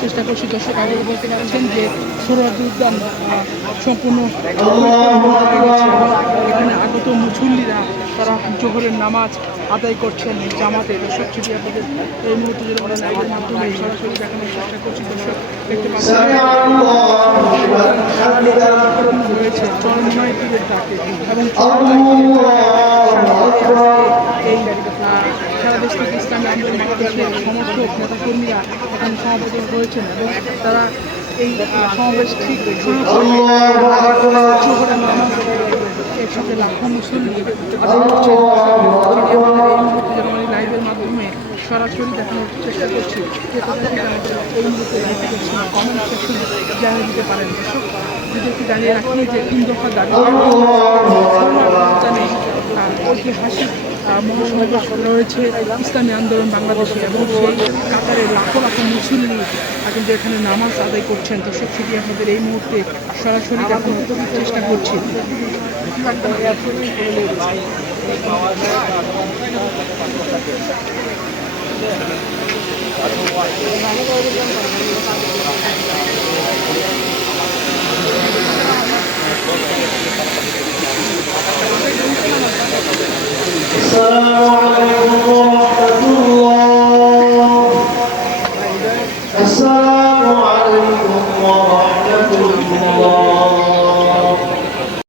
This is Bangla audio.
চেষ্টা করছি। দর্শক আগে বলতে পারছেন যে সোহরাওয়ার্দী উদ্যান সম্পূর্ণ এখানে আগত মুসল্লিরা তারা জোহরের নামাজ আদায় করছেন জামাতে। দর্শক যদি আপনাদের এই মুহূর্তে যদি আমরা লাইভের মাধ্যমে সরাসরি দেখানোর চেষ্টা করছি, দর্শক দেখতে পাচ্ছেন রয়েছে চরমনাই পীরের ডাকে এবং চরমনাই এই সারা দেশ থেকে ইসলামী আন্দোলন বাংলাদেশের সমর্থক নেতাকর্মীরা এখানে সমাবেত হয়েছেন এবং তারা এই সমাবেশ ঠিক এর সাথে লাখো মুসল্লি লাইভের মাধ্যমে সরাসরি দেখানোর চেষ্টা করছি যে তাদেরকে এই মুহূর্তে কমেন্ট সেকশনে জানিয়ে দিতে পারেন। দর্শক যদি একটু জানিয়ে রাখি যে 3 দফা দাবি ঐতিহাসিক মহাসমাবেশ রয়েছে ইসলামী আন্দোলন বাংলাদেশে এবং সেই কাতারে লাখো লাখো মুসল্লি কিন্তু এখানে নামাজ আদায় করছেন। দর্শক সেটি আপনাদের এই মুহূর্তে সরাসরি দেখানোর চেষ্টা করছি।